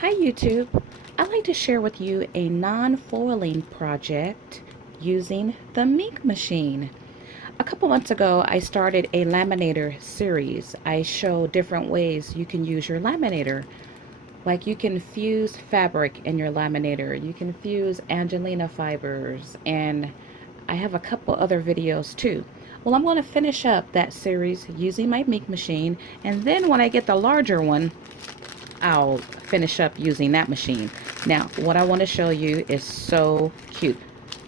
Hi YouTube! I'd like to share with you a non-foiling project using the Minc machine. A couple months ago I started a laminator series. I show different ways you can use your laminator. Like you can fuse fabric in your laminator, you can fuse Angelina fibers, and I have a couple other videos too. Well, I'm going to finish up that series using my Minc machine, and then when I get the larger one, I'll finish up using that machine. Now, what I want to show you is so cute.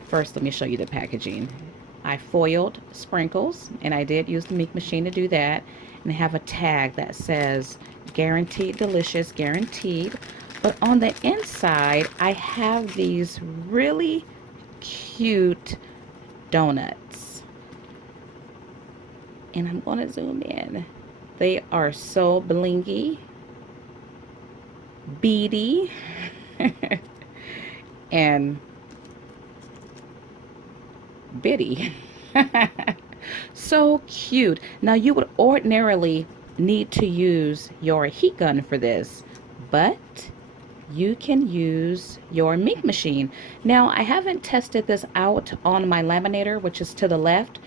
First, let me show you the packaging. I foiled sprinkles, and I did use the Minc machine to do that. And I have a tag that says guaranteed delicious, guaranteed. But on the inside, I have these really cute donuts. And I'm going to zoom in. They are so blingy, beady, and bitty. So cute. Now you would ordinarily need to use your heat gun for this, but you can use your Minc machine. Now I haven't tested this out on my laminator, which is to the left.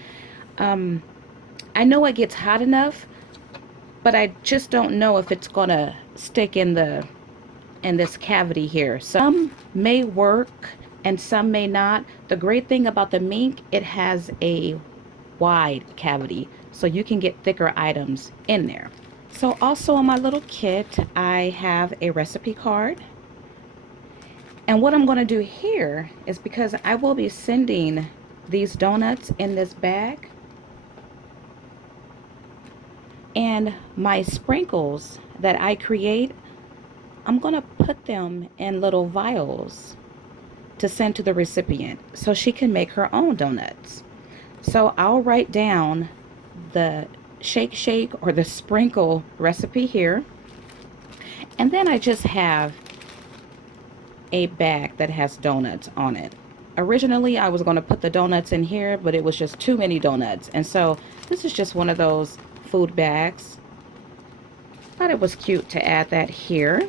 I know it gets hot enough, but I just don't know if it's gonna stick in this cavity here. Some may work and some may not. The great thing about the Minc, it has a wide cavity, so you can get thicker items in there. So also in my little kit, I have a recipe card. And what I'm going to do here is, because I will be sending these donuts in this bag, and my sprinkles that I create, I'm going to put them in little vials to send to the recipient so she can make her own donuts. So I'll write down the shake or the sprinkle recipe here, and then I just have a bag that has donuts on it. Originally I was going to put the donuts in here, but it was just too many donuts, and so this is just one of those food bags. Thought it was cute to add that here.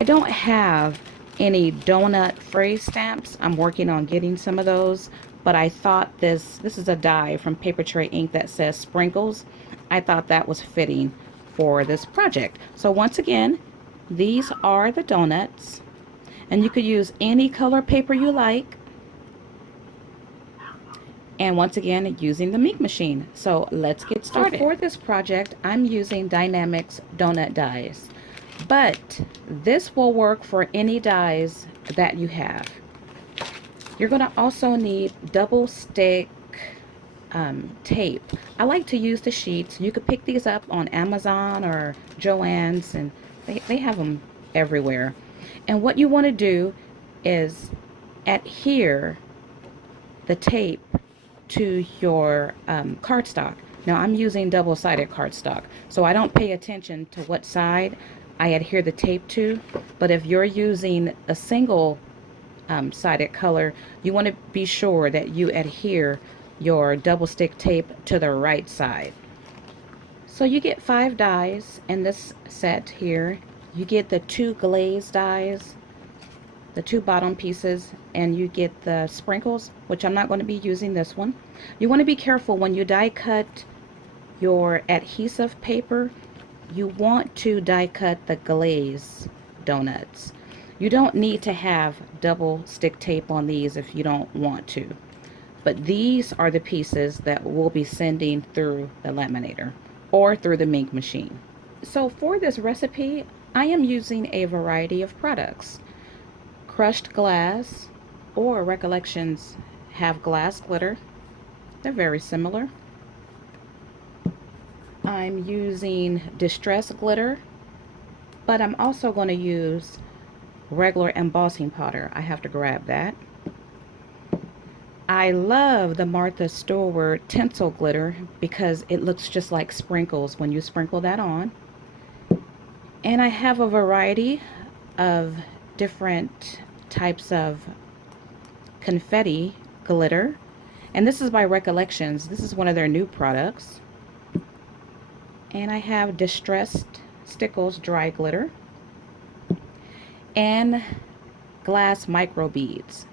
I don't have any donut phrase stamps. I'm working on getting some of those, but I thought this is a die from Paper Tray Ink that says sprinkles. I thought that was fitting for this project. So once again, these are the donuts, and you could use any color paper you like. And once again, using the Minc machine. So let's get started. So for this project, I'm using die-namics donut dies, but this will work for any dies that you have. You're going to also need double stick tape. I like to use the sheets. You could pick these up on Amazon or Joann's, and they have them everywhere. And what you want to do is adhere the tape to your cardstock. Now I'm using double-sided cardstock, so I don't pay attention to what side I adhere the tape to. But if you're using a single sided color, you want to be sure that you adhere your double stick tape to the right side. So you get 5 dies in this set here. You get the 2 glaze dies, the 2 bottom pieces, and you get the sprinkles, which I'm not going to be using this one. You want to be careful when you die cut your adhesive paper. You want to die cut the glaze donuts. You don't need to have double stick tape on these if you don't want to, but these are the pieces that we'll be sending through the laminator or through the Minc machine. So for this recipe, I am using a variety of products. Crushed glass, or Recollections have glass glitter. They're very similar. I'm using distress glitter, but I'm also going to use regular embossing powder. I have to grab that. I love the Martha Stewart tinsel glitter because it looks just like sprinkles when you sprinkle that on. And I have a variety of different types of confetti glitter, and this is by Recollections. This is one of their new products. And I have Distressed Stickles dry glitter, and glass micro beads.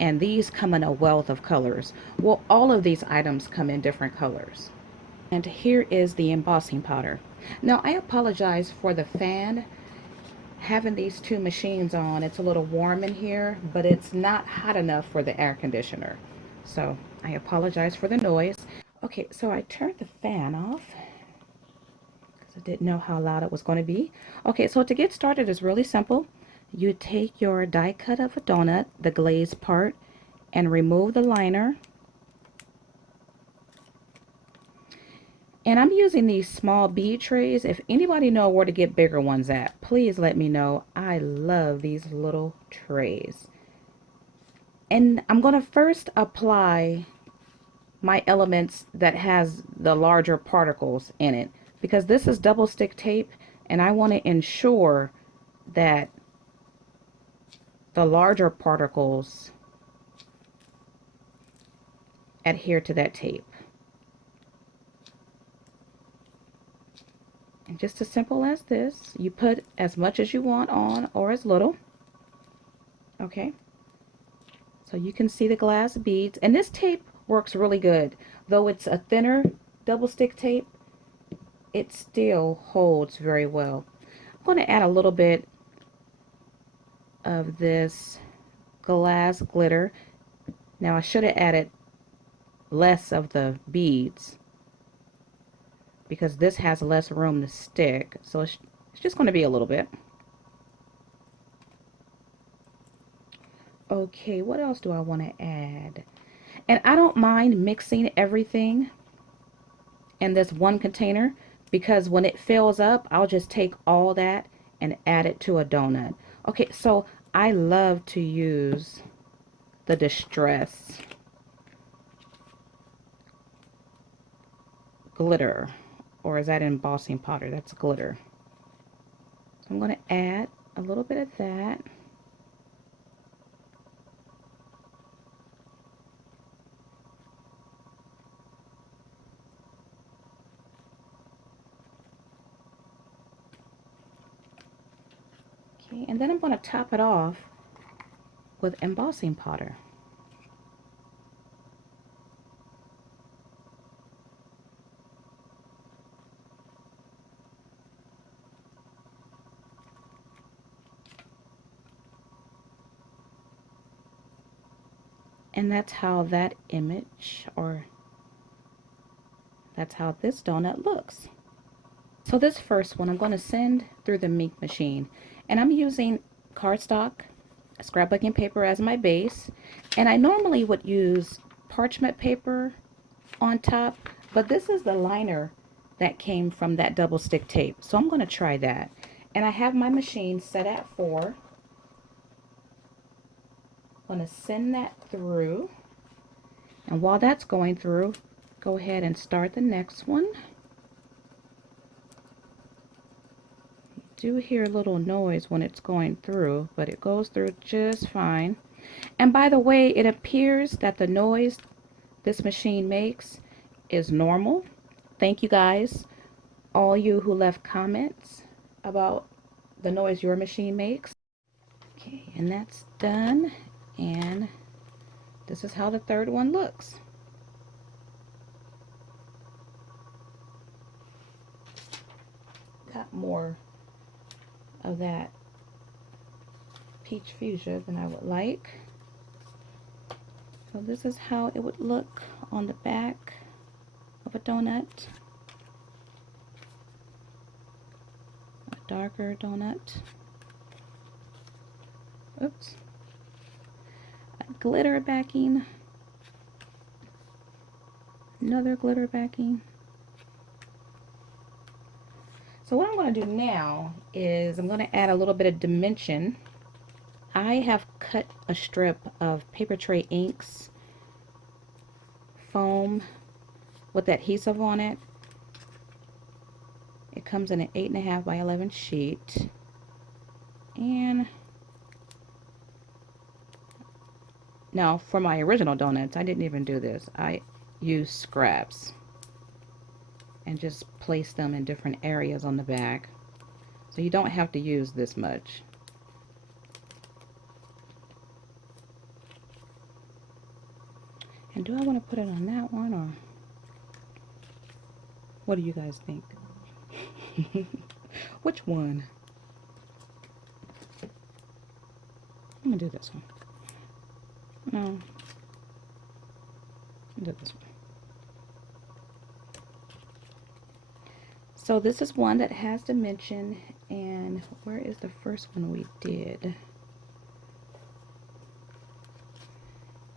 And these come in a wealth of colors. Well, all of these items come in different colors. And here is the embossing powder. Now, I apologize for the fan. Having these two machines on, it's a little warm in here, but it's not hot enough for the air conditioner. So I apologize for the noise. Okay, so I turned the fan off because I didn't know how loud it was going to be. Okay, so to get started is really simple. You take your die cut of a donut, the glazed part, and remove the liner. And I'm using these small bead trays. If anybody know where to get bigger ones at, please let me know. I love these little trays. And I'm going to first apply my elements that has the larger particles in it, because this is double stick tape and I want to ensure that the larger particles adhere to that tape. And just as simple as this, you put as much as you want on or as little. Okay, so you can see the glass beads, and this tape works really good. Though it's a thinner double stick tape, it still holds very well. I'm going to add a little bit of this glass glitter. Now I should have added less of the beads because this has less room to stick, so it's just going to be a little bit. Okay, what else do I want to add? And I don't mind mixing everything in this one container, because when it fills up, I'll just take all that and add it to a donut. Okay, so I love to use the Distress glitter, or is that embossing powder? That's glitter. So I'm going to add a little bit of that. Okay, and then I'm going to top it off with embossing powder. And that's how that image, or that's how this donut looks. So this first one I'm going to send through the Minc machine, and I'm using cardstock, scrapbooking paper as my base, and I normally would use parchment paper on top, but this is the liner that came from that double stick tape, so I'm going to try that. And I have my machine set at 4. I'm going to send that through, and while that's going through, go ahead and start the next one. Do hear a little noise when it's going through, but it goes through just fine. And by the way, it appears that the noise this machine makes is normal. Thank you guys, all you who left comments about the noise your machine makes. Okay, and that's done, and this is how the third one looks. Got more of that peach fuchsia than I would like. So this is how it would look on the back of a donut. A darker donut. Oops. A glitter backing. Another glitter backing. So what I'm going to do now is I'm going to add a little bit of dimension. I have cut a strip of paper tray inks foam with adhesive on it. It comes in an 8.5 by 11 sheet, and now for my original donuts I didn't even do this. I used scraps and just place them in different areas on the back, so you don't have to use this much. And do I want to put it on that one, or what do you guys think? Which one? I'm gonna do this one. No, I'll do this one. So this is one that has dimension, and where is the first one we did?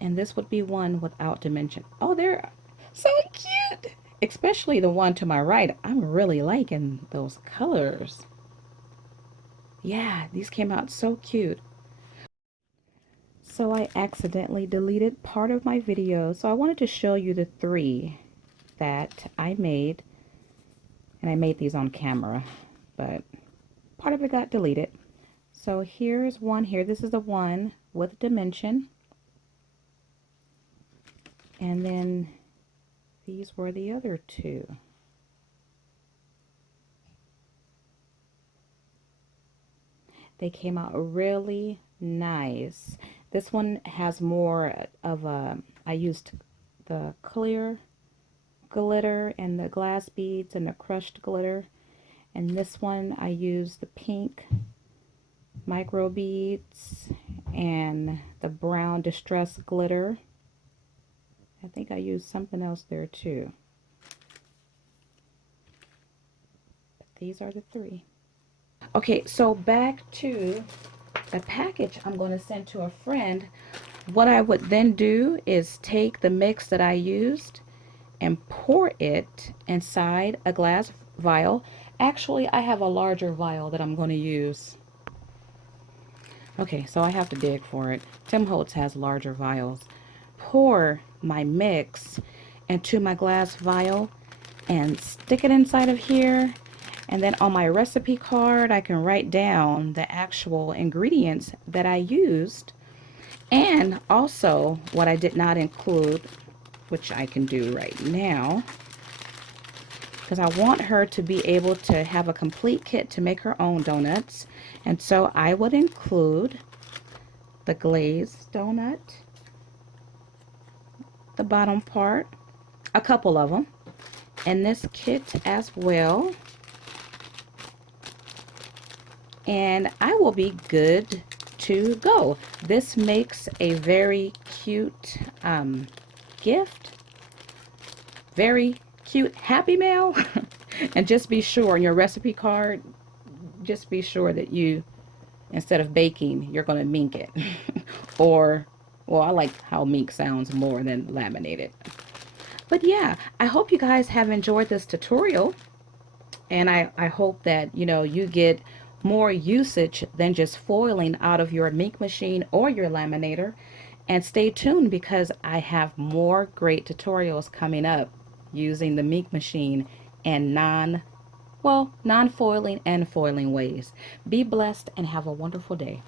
And this would be one without dimension. Oh, they're so cute! Especially the one to my right. I'm really liking those colors. Yeah, these came out so cute. So I accidentally deleted part of my video. So I wanted to show you the 3 that I made. And I made these on camera, but part of it got deleted. So here's one here. This is the one with dimension. And then these were the other 2. They came out really nice. This one has more of a, I used the clear glitter and the glass beads and the crushed glitter. And this one I used the pink micro beads and the brown distress glitter. I think I used something else there too. But these are the 3. Okay, so back to the package I'm going to send to a friend. What I would then do is take the mix that I used and pour it inside a glass vial. Actually, I have a larger vial that I'm going to use. Okay, so I have to dig for it. Tim Holtz has larger vials. Pour my mix into my glass vial and stick it inside of here. And then on my recipe card, I can write down the actual ingredients that I used, and also what I did not include, which I can do right now, because I want her to be able to have a complete kit to make her own donuts. And so I would include the glazed donut, the bottom part, a couple of them, in this kit as well. And I will be good to go. This makes a very cute gift, very cute Happy Mail. And just be sure on your recipe card, just be sure that you, instead of baking, you're going to Minc it. Or, well, I like how Minc sounds more than laminated. But yeah, I hope you guys have enjoyed this tutorial, and I hope that you get more usage than just foiling out of your Minc machine or your laminator. And stay tuned, because I have more great tutorials coming up using the Minc machine and non-foiling and foiling ways. Be blessed and have a wonderful day.